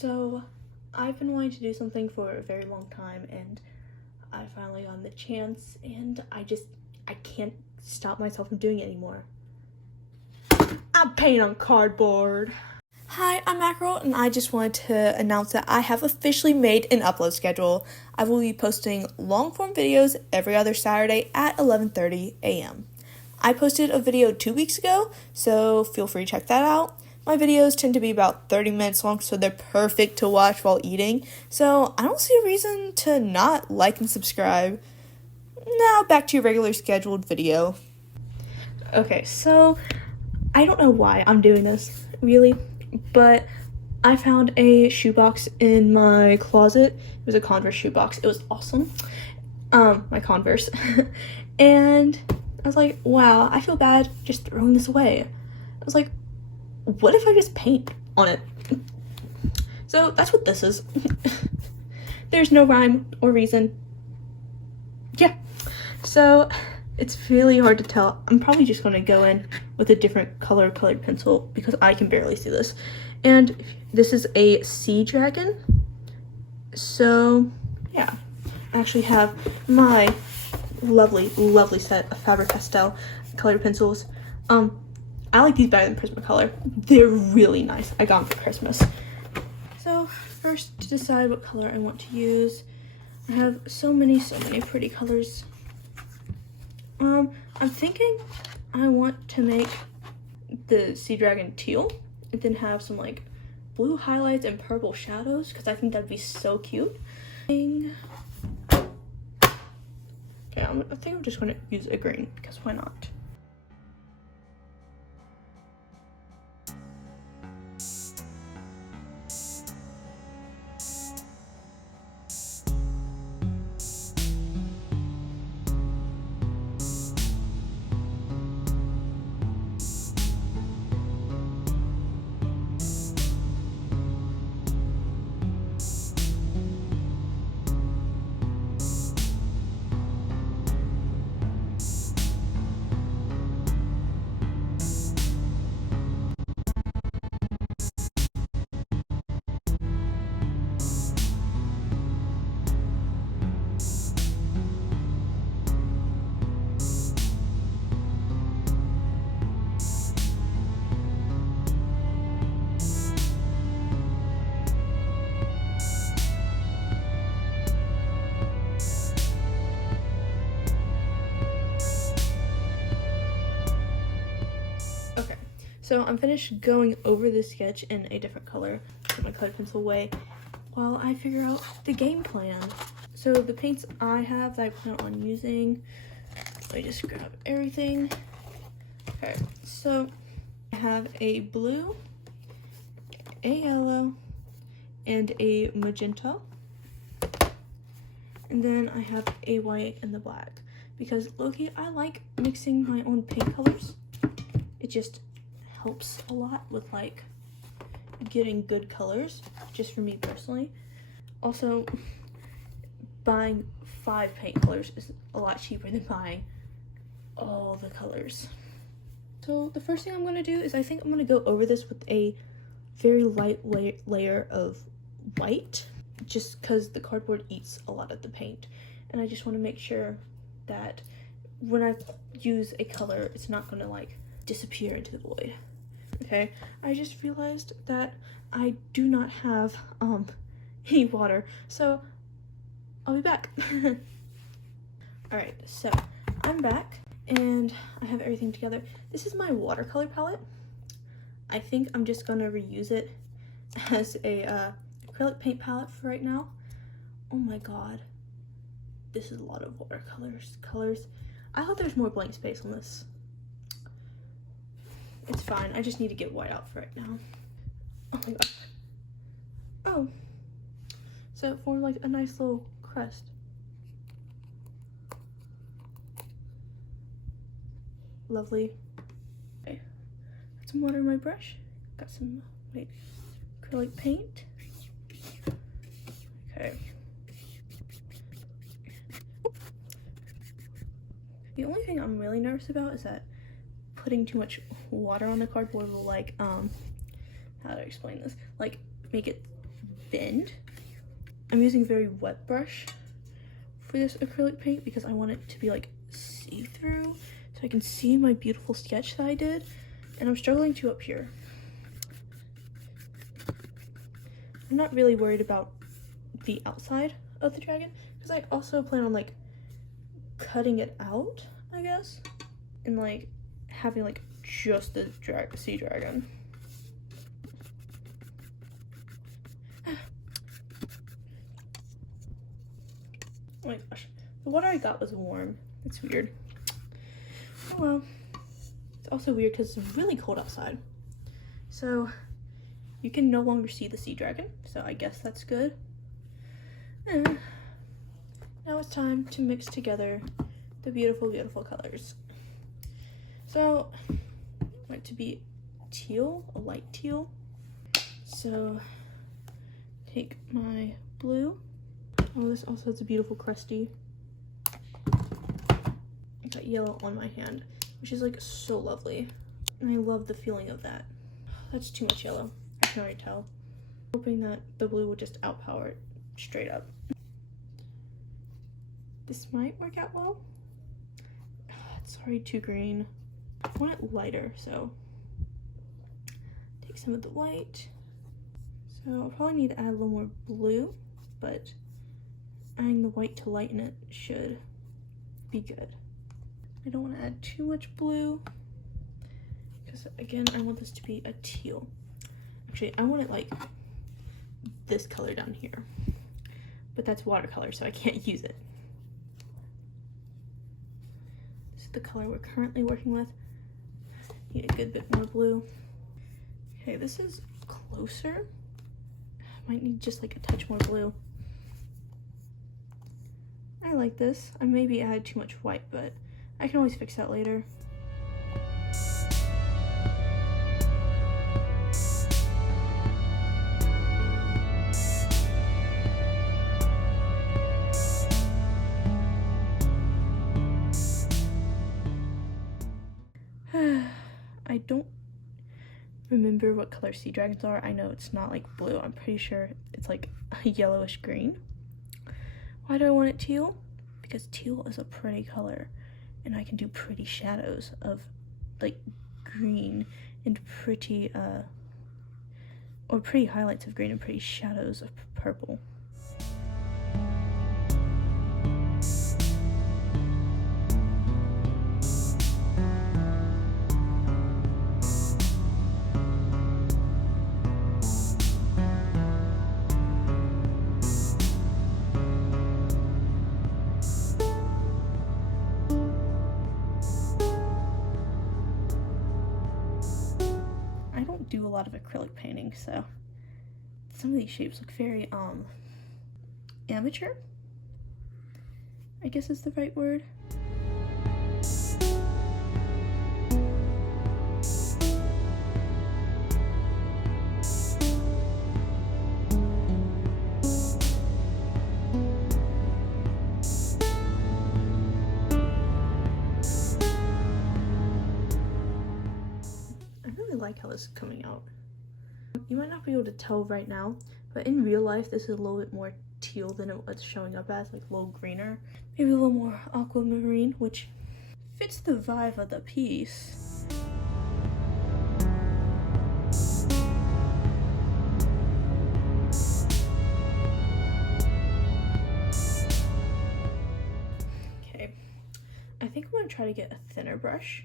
So I've been wanting to do something for a very long time, and I finally got the chance, and I can't stop myself from doing it anymore. I'm painting on cardboard. Hi, I'm Mackerel, and I just wanted to announce that I have officially made an upload schedule. I will be posting long-form videos every other Saturday at 11:30 a.m. I posted a video 2 weeks ago, so feel free to check that out. My videos tend to be about 30 minutes long, so they're perfect to watch while eating, so I don't see a reason to not like and subscribe. Now back to your regular scheduled video. Okay, so I don't know why I'm doing this, really, but I found a shoebox in my closet. It was a Converse shoebox. It was awesome. My Converse. And I was like, wow, I feel bad just throwing this away. I was like, what if I just paint on it? So that's what this is. There's no rhyme or reason. Yeah. So it's really hard to tell. I'm probably just going to go in with a different colored pencil because I can barely see this. And this is a sea dragon. So yeah, I actually have my lovely set of Faber-Castell colored pencils. I like these better than Prismacolor. They're really nice. I got them for Christmas. So first, to decide what color I want to use, I have so many pretty colors. I'm thinking I want to make the Sea Dragon teal and then have some like blue highlights and purple shadows because I think that'd be so cute. Yeah, I think I'm just going to use a green because why not? Okay, so I'm finished going over the sketch in a different color, put my colored pencil away, while I figure out the game plan. So the paints I have that I plan on using, let me just grab everything. Okay, so I have a blue, a yellow, and a magenta. And then I have a white and the black. Because low-key, I like mixing my own paint colors. It just helps a lot with like getting good colors, just for me personally. Also, buying 5 paint colors is a lot cheaper than buying all the colors. So the first thing I'm going to do is I think I'm going to go over this with a very light layer of white, just because the cardboard eats a lot of the paint. And I just want to make sure that when I use a color, it's not going to like disappear into the void. Okay, I just realized that I do not have any water, so I'll be back. Alright, so I'm back and I have everything together. This is my watercolor palette. I think I'm just gonna reuse it as a acrylic paint palette for right now. Oh my god, this is a lot of colors. I hope there's more blank space on this. It's fine, I just need to get white out for right now. Oh my god. Oh. So it formed like a nice little crest. Lovely. Okay. Got some water in my brush. Got some white acrylic paint. Okay. The only thing I'm really nervous about is that putting too much water on the cardboard will like how to explain this, like make it bend. I'm using a very wet brush for this acrylic paint because I want it to be like see-through so I can see my beautiful sketch that I did, and I'm struggling to up here. I'm not really worried about the outside of the dragon because I also plan on like cutting it out, I guess, and like having like just the sea dragon. Oh my gosh, the water I got was warm. It's weird. Oh well. It's also weird because it's really cold outside. So you can no longer see the sea dragon, so I guess that's good. And now it's time to mix together the beautiful, beautiful colors. So I want it to be teal, a light teal. So take my blue. Oh, this also has a beautiful crusty. I got yellow on my hand, which is like so lovely. And I love the feeling of that. That's too much yellow, I can already tell. Hoping that the blue will just outpower it straight up. This might work out well. It's already too green. I want it lighter, so take some of the white. So I'll probably need to add a little more blue, but adding the white to lighten it should be good. I don't want to add too much blue because again, I want this to be a teal. Actually, I want it like this color down here, but that's watercolor, so I can't use it. This is the color we're currently working with. Need a good bit more blue. Okay, this is closer. Might need just like a touch more blue. I like this. I maybe added too much white, but I can always fix that later. I don't remember what color sea dragons are. I know it's not like blue. I'm pretty sure it's like a yellowish green. Why do I want it teal? Because teal is a pretty color and I can do pretty shadows of like green and pretty or pretty highlights of green and pretty shadows of purple. Do a lot of acrylic painting, so some of these shapes look very amateur, I guess is the right word. Like how this is coming out. You might not be able to tell right now, but in real life this is a little bit more teal than it was showing up as, like a little greener, maybe a little more aquamarine, which fits the vibe of the piece. Okay, I think I'm gonna try to get a thinner brush.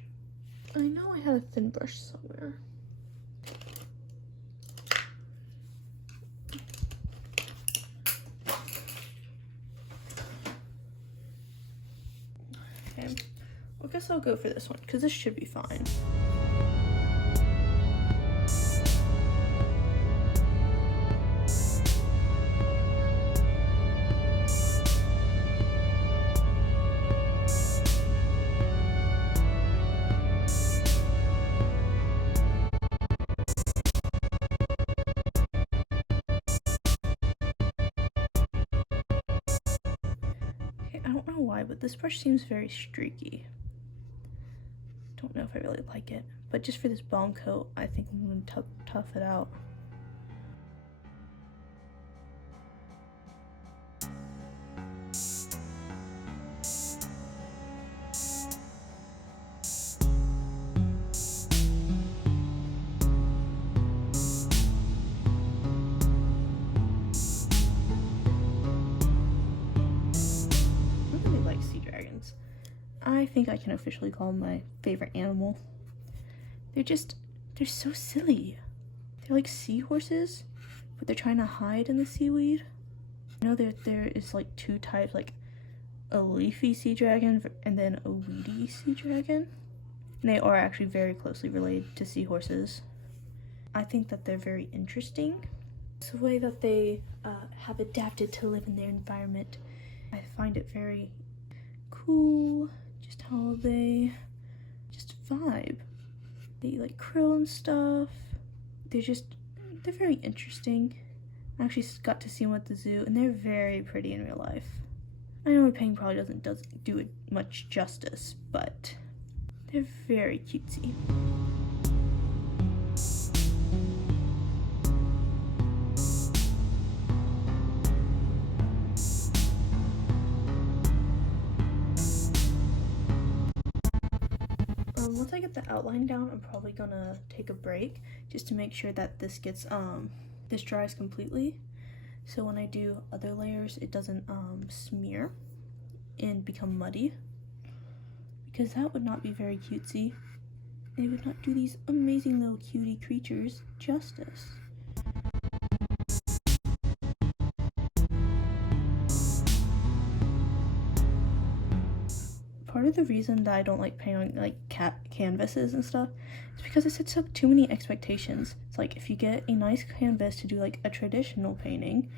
I know I had a thin brush somewhere. Okay, I guess I'll go for this one because this should be fine. I don't know why, but this brush seems very streaky. Don't know if I really like it, but just for this bomb coat, I think I'm going to tough it out. I think I can officially call them my favorite animal. They're so silly. They're like seahorses, but they're trying to hide in the seaweed. I know that there is like two types, like a leafy sea dragon and then a weedy sea dragon. And they are actually very closely related to seahorses. I think that they're very interesting. It's the way that they have adapted to live in their environment. I find it very cool, just how they just vibe. They eat like krill and stuff. They're very interesting. I actually got to see them at the zoo, and they're very pretty in real life. I know my painting probably doesn't do it much justice, but they're very cutesy. Once I get the outline down, I'm probably gonna take a break just to make sure that this gets this dries completely, so when I do other layers it doesn't smear and become muddy, because that would not be very cutesy. It would not do these amazing little cutie creatures justice. Part of the reason that I don't like painting on like canvases and stuff is because it sets up too many expectations. It's like if you get a nice canvas to do like a traditional painting,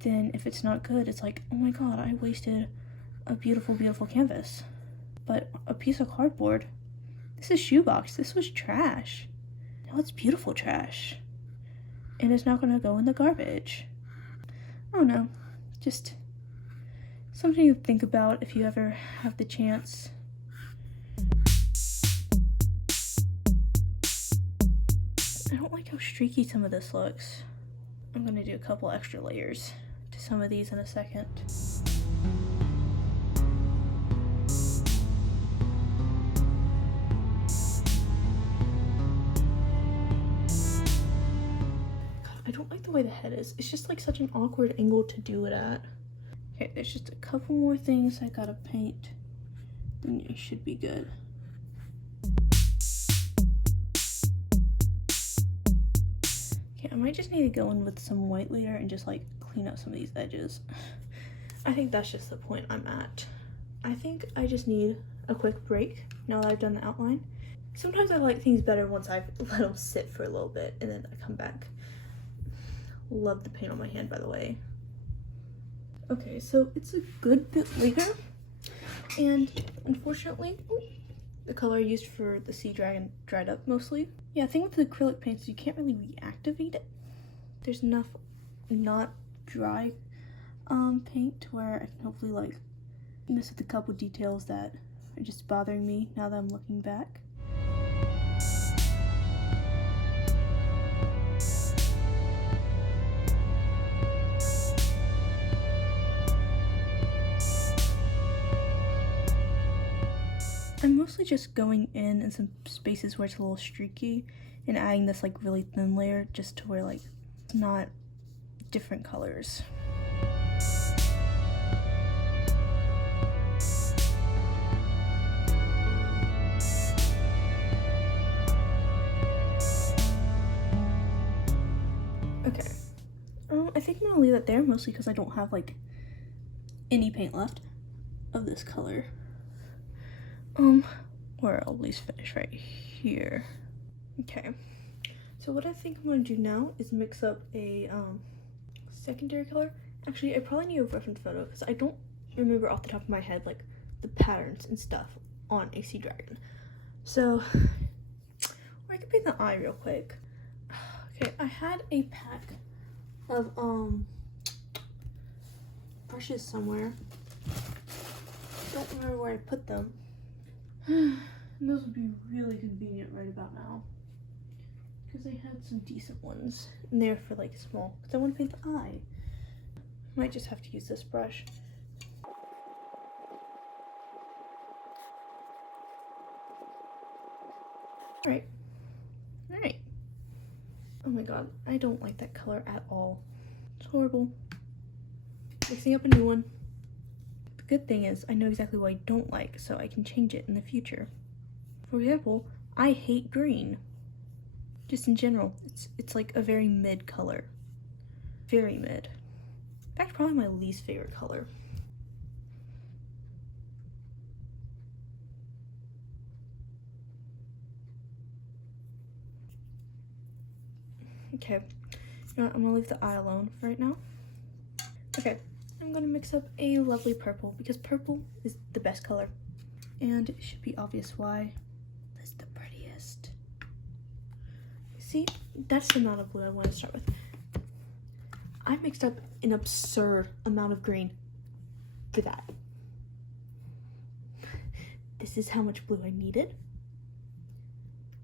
then if it's not good, it's like, oh my god, I wasted a beautiful, beautiful canvas. But a piece of cardboard, this is shoebox, this was trash. Now it's beautiful trash. And it's not gonna go in the garbage. I don't know, just something to think about if you ever have the chance. I don't like how streaky some of this looks. I'm gonna do a couple extra layers to some of these in a second. God, I don't like the way the head is. It's just like such an awkward angle to do it at. Okay, there's just a couple more things I gotta paint, then it should be good. Okay, I might just need to go in with some white later and just like clean up some of these edges. I think that's just the point I'm at. I think I just need a quick break now that I've done the outline. Sometimes I like things better once I've let them sit for a little bit and then I come back. Love the paint on my hand, by the way. Okay, so it's a good bit later, and unfortunately, the color I used for the sea dragon dried up mostly. Yeah, the thing with the acrylic paints, you can't really reactivate it. There's enough not dry paint to where I can hopefully like miss with a couple details that are just bothering me now that I'm looking back. I'm mostly just going in some spaces where it's a little streaky and adding this like really thin layer just to where like it's not different colors. Okay, I think I'm gonna leave that there mostly because I don't have like any paint left of this color. Or I'll at least finish right here. Okay, so what I think I'm gonna do now is mix up a secondary color. Actually, I probably need a reference photo because I don't remember off the top of my head like the patterns and stuff on a sea dragon. So, or I could paint the eye real quick. Okay, I had a pack of brushes somewhere. Don't remember where I put them. And those would be really convenient right about now because I had some decent ones in there for like small, because I want to paint the eye. Might just have to use this brush. Alright. Oh my god, I don't like that color at all. It's horrible. Mixing up a new one. The good thing is I know exactly what I don't like, so I can change it in the future. For example, I hate green. Just in general, it's like a very mid color. Very mid. In fact, probably my least favorite color. Okay, you know what, I'm gonna leave the eye alone for right now. Okay, I'm gonna mix up a lovely purple because purple is the best color. And it should be obvious why. That's the prettiest. See, that's the amount of blue I want to start with. I mixed up an absurd amount of green for that. This is how much blue I needed.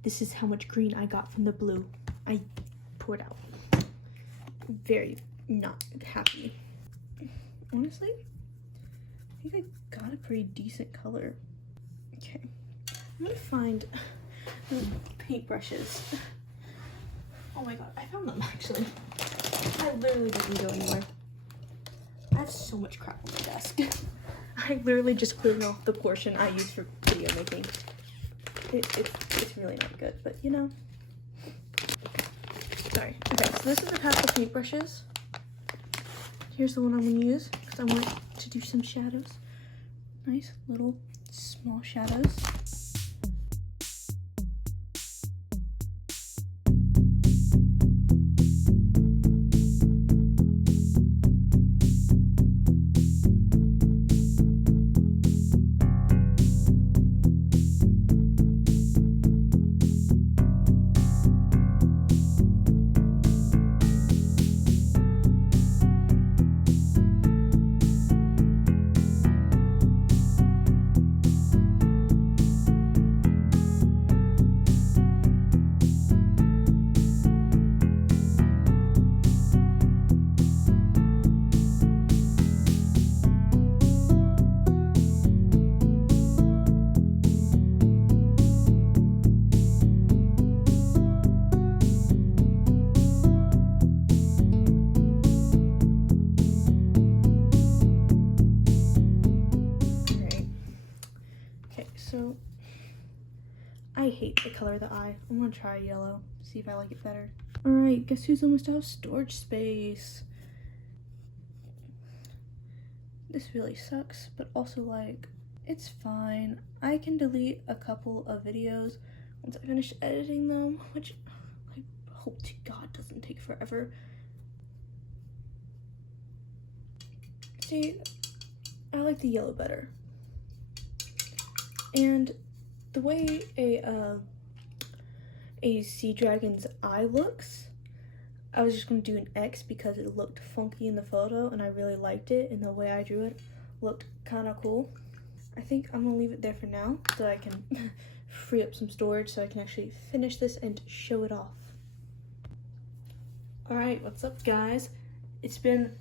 This is how much green I got from the blue I poured out. Very not happy. Honestly, I think I got a pretty decent color. Okay, I'm gonna find the paintbrushes. Oh my god, I found them actually. I literally didn't go anywhere. I have so much crap on my desk. I literally just cleared off the portion I use for video making. It's really not good, but you know. Sorry. Okay, so this is the pastel paintbrushes. Here's the one I'm gonna use because I want to do some shadows. Nice little small shadows. So, I hate the color of the eye. I'm gonna try yellow, see if I like it better. Alright, guess who's almost out of storage space? This really sucks, but also like, it's fine. I can delete a couple of videos once I finish editing them, which I hope to God doesn't take forever. See, I like the yellow better. And the way a sea dragon's eye looks, I was just going to do an X because it looked funky in the photo and I really liked it, and the way I drew it looked kind of cool. I think I'm going to leave it there for now so I can free up some storage so I can actually finish this and show it off. Alright, what's up guys? It's been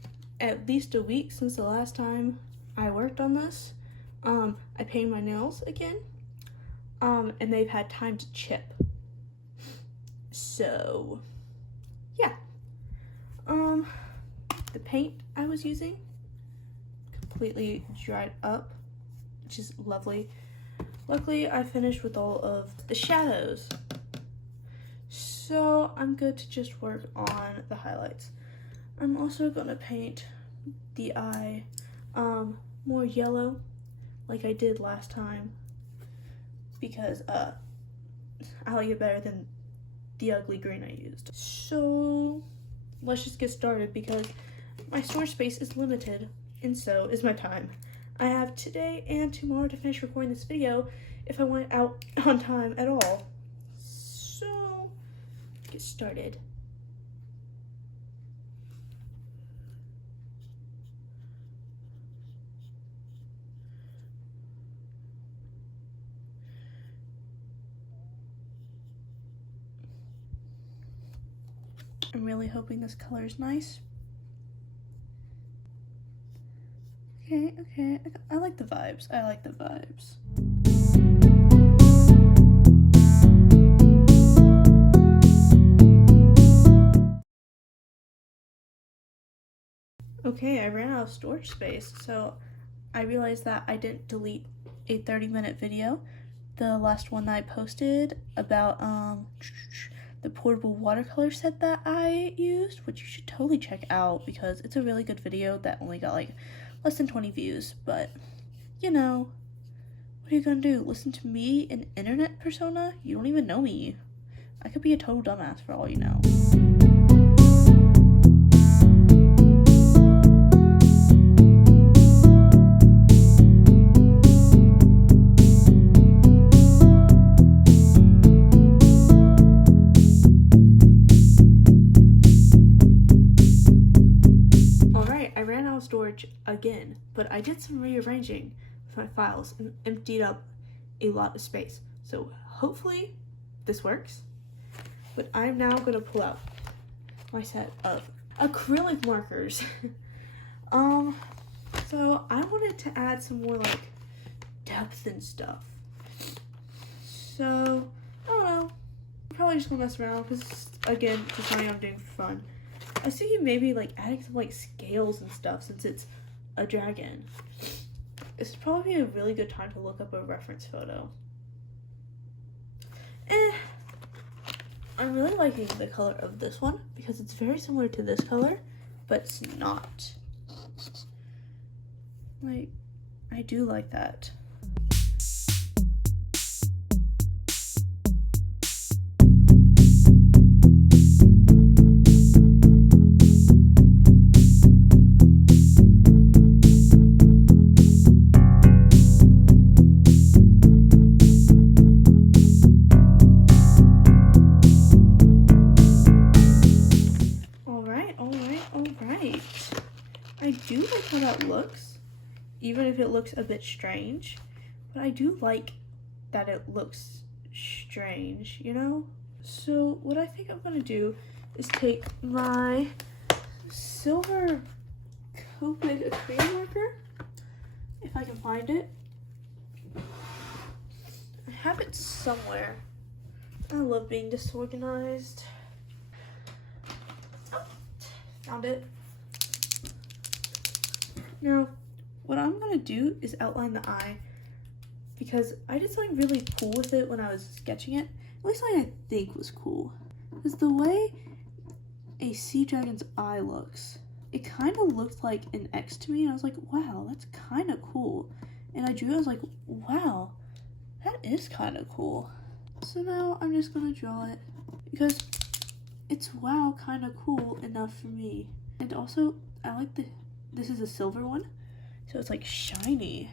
at least a week since the last time I worked on this. I painted my nails again, and they've had time to chip. So, yeah. The paint I was using completely dried up, which is lovely. Luckily, I finished with all of the shadows. So, I'm good to just work on the highlights. I'm also gonna paint the eye, more yellow, like I did last time, because I like it better than the ugly green I used. So let's just get started because my storage space is limited and so is my time. I have today and tomorrow to finish recording this video if I want it out on time at all. So let's get started. I'm really hoping this color is nice. Okay, I like the vibes. I like the vibes. Okay, I ran out of storage space, so I realized that I didn't delete a 30-minute video, the last one that I posted about the portable watercolor set that I used, which you should totally check out because it's a really good video that only got like less than 20 views. But you know, what are you gonna do? Listen to me, an internet persona? You don't even know me. I could be a total dumbass for all you know. Storage again, but I did some rearranging with my files and emptied up a lot of space, so hopefully this works. But I'm now gonna pull out my set of acrylic markers. So I wanted to add some more like depth and stuff, so I don't know, I'm probably just gonna mess around because again, just something I'm doing for fun. I was thinking maybe like adding some like scales and stuff since it's a dragon. This would probably be a really good time to look up a reference photo. I'm really liking the color of this one because it's very similar to this color, but it's not. Like, I do like that. I do like how that looks, even if it looks a bit strange, but I do like that it looks strange, you know? So what I think I'm gonna do is take my silver Copic acrylic marker, if I can find it. I have it somewhere. I love being disorganized. Oh, found it. Now, what I'm gonna do is outline the eye because I did something really cool with it when I was sketching it. At least I think was cool. Because the way a sea dragon's eye looks, it kind of looked like an X to me, and I was like, wow, that's kind of cool. And I drew it, I was like, wow, that is kind of cool. So now I'm just gonna draw it because it's wow, kind of cool enough for me. And also, I like this is a silver one, so it's like shiny.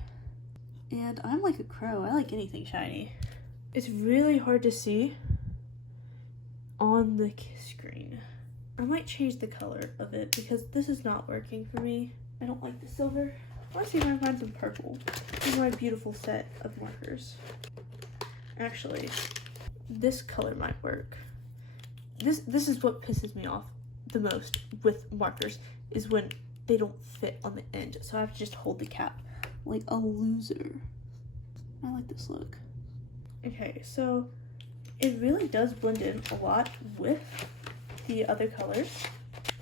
And I'm like a crow, I like anything shiny. It's really hard to see on the screen. I might change the color of it because this is not working for me. I don't like the silver. Let's see if I can find some purple in my beautiful set of markers. Actually, this color might work. This is what pisses me off the most with markers, is when they don't fit on the end, so I have to just hold the cap like a loser. I like this look. Okay, so it really does blend in a lot with the other colors,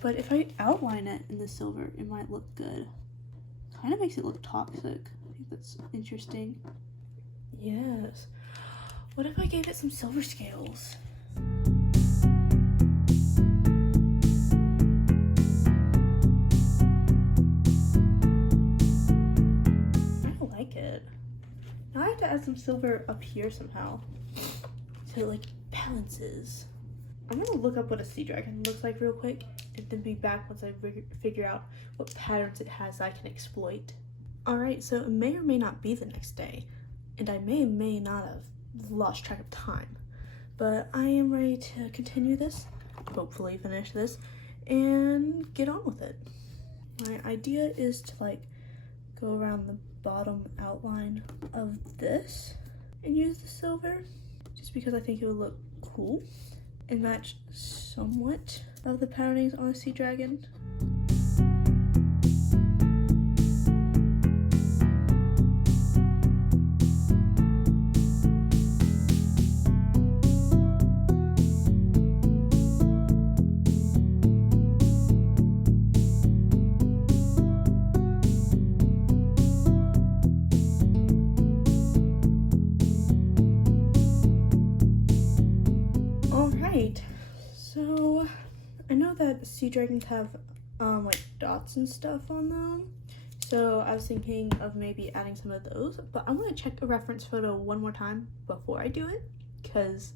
but if I outline it in the silver, it might look good. Kind of makes it look toxic. I think that's interesting. Yes. What if I gave it some silver scales? Now I have to add some silver up here somehow, so it like balances. I'm gonna look up what a sea dragon looks like real quick, and then be back once I figure out what patterns it has I can exploit. Alright, so it may or may not be the next day, and I may not have lost track of time, but I am ready to continue this, hopefully finish this, and get on with it. My idea is to like go around the bottom outline of this and use the silver just because I think it would look cool and match somewhat of the patternings on a sea dragon. sea dragons have like dots and stuff on them. So I was thinking of maybe adding some of those, but I'm gonna check a reference photo one more time before I do it, because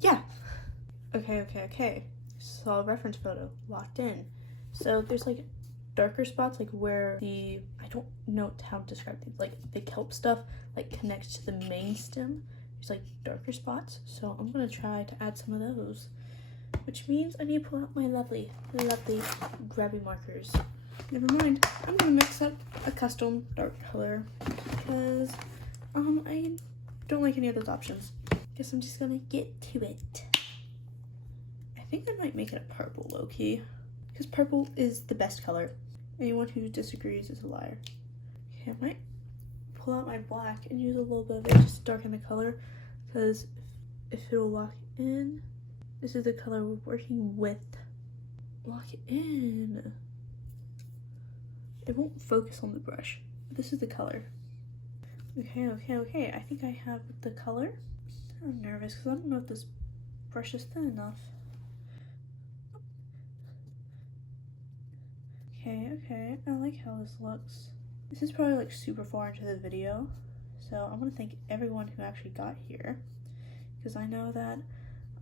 yeah. Okay. Saw a reference photo, locked in. So there's like darker spots, like where I don't know how to describe these, like the kelp stuff like connects to the main stem. There's like darker spots, so I'm gonna try to add some of those, which means I need to pull out my lovely grabby markers. Never mind, I'm gonna mix up a custom dark color because I don't like any of those options. Guess I'm just gonna get to it. I think I might make it a purple, low-key, because purple is the best color. Anyone who disagrees is a liar. Okay, I might pull out my black and use a little bit of it just to darken the color, because if it'll lock in, this is the color we're working with. Lock it in. It won't focus on the brush, but this is the color. Okay, I think I have the color. I'm nervous because I don't know if this brush is thin enough. Okay, I like how this looks. This is probably like super far into the video, so I want to thank everyone who actually got here, because I know that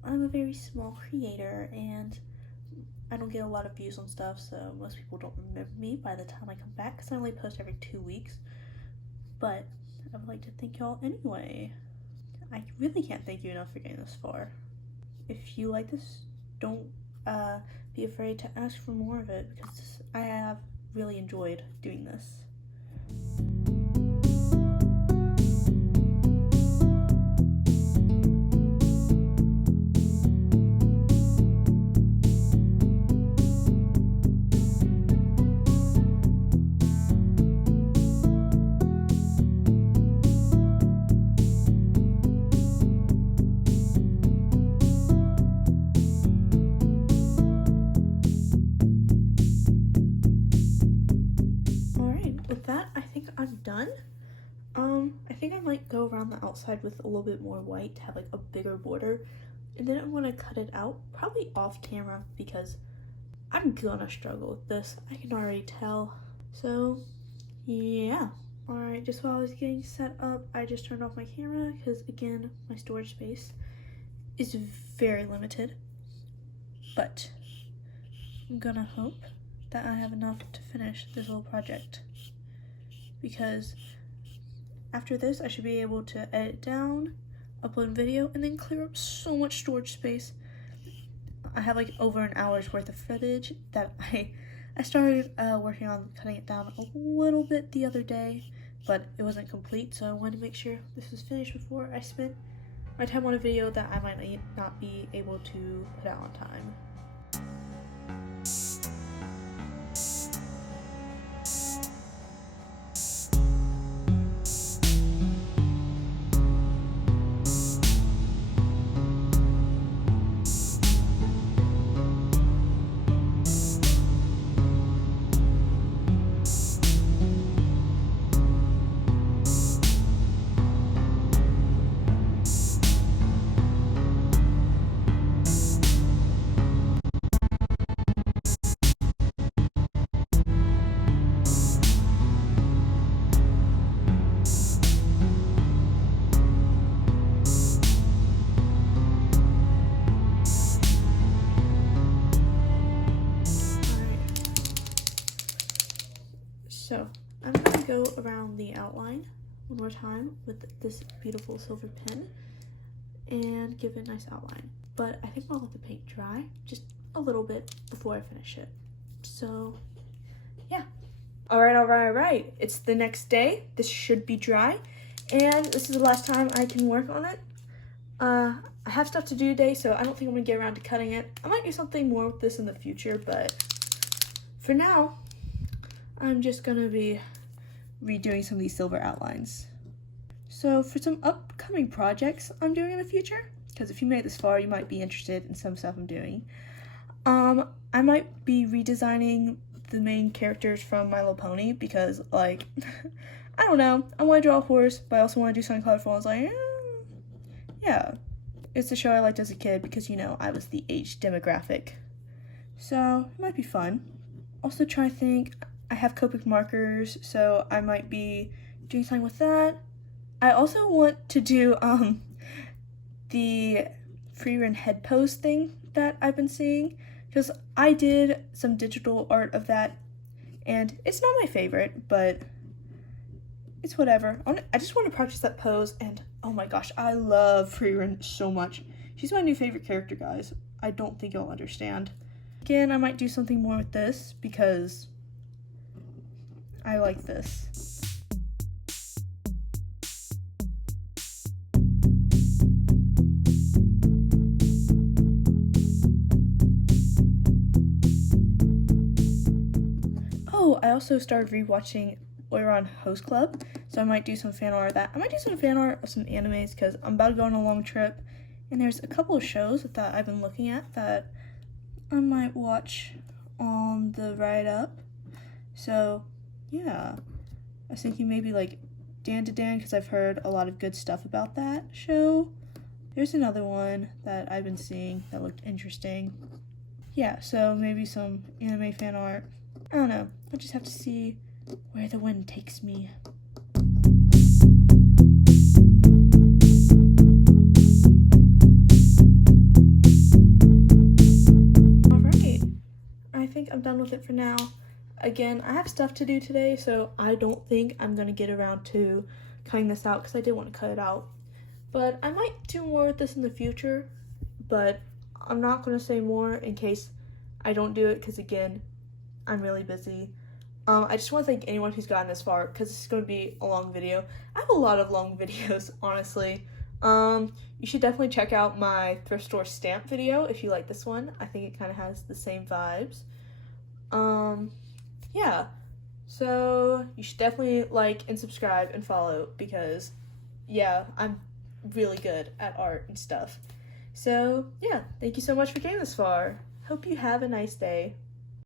I'm a very small creator and I don't get a lot of views on stuff, so most people don't remember me by the time I come back, because I only post every 2 weeks. But I would like to thank y'all anyway. I really can't thank you enough for getting this far. If you like this, don't be afraid to ask for more of it, because I have really enjoyed doing this. Done. I think I might go around the outside with a little bit more white to have like a bigger border, and then I'm gonna cut it out, probably off camera, because I'm gonna struggle with this. I can already tell. So yeah. Alright, just while I was getting set up, I just turned off my camera because again, my storage space is very limited, but I'm gonna hope that I have enough to finish this little project, because after this I should be able to edit down, upload video, and then clear up so much storage space. I have like over an hour's worth of footage that I started working on cutting it down a little bit the other day, but it wasn't complete, so I wanted to make sure this was finished before I spent my time on a video that I might not be able to put out on time. So I'm going to go around the outline one more time with this beautiful silver pen and give it a nice outline. But I think I'll let the paint dry just a little bit before I finish it. So yeah. Alright. It's the next day. This should be dry. And this is the last time I can work on it. I have stuff to do today, so I don't think I'm going to get around to cutting it. I might do something more with this in the future, but for now, I'm just gonna be redoing some of these silver outlines. So for some upcoming projects I'm doing in the future, because if you made it this far, you might be interested in some stuff I'm doing. I might be redesigning the main characters from My Little Pony, because like, I don't know, I want to draw a horse, but I also want to do something colorful. I was like, yeah, it's a show I liked as a kid because, you know, I was the age demographic. So it might be fun. Also trying to think, I have Copic markers, so I might be doing something with that. I also want to do the freerun head pose thing that I've been seeing, because I did some digital art of that, and it's not my favorite, but it's whatever. I just want to practice that pose, and oh my gosh, I love freerun so much. She's my new favorite character, guys. I don't think you'll understand. Again, I might do something more with this because I like this. Oh, I also started rewatching Oiron Host Club, so I might do some fan art of that. I might do some fan art of some animes because I'm about to go on a long trip, and there's a couple of shows that I've been looking at that I might watch on the ride up. So, yeah. I was thinking maybe like Dan to Dan because I've heard a lot of good stuff about that show. There's another one that I've been seeing that looked interesting. Yeah, so maybe some anime fan art. I don't know. I just have to see where the wind takes me. Alright, I think I'm done with it for now. Again, I have stuff to do today, so I don't think I'm going to get around to cutting this out because I did want to cut it out. But I might do more with this in the future, but I'm not going to say more in case I don't do it because, again, I'm really busy. I just want to thank anyone who's gotten this far because this is going to be a long video. I have a lot of long videos, honestly. You should definitely check out my thrift store stamp video if you like this one. I think it kind of has the same vibes. Yeah, so you should definitely like and subscribe and follow because, yeah, I'm really good at art and stuff. So, yeah, thank you so much for getting this far. Hope you have a nice day.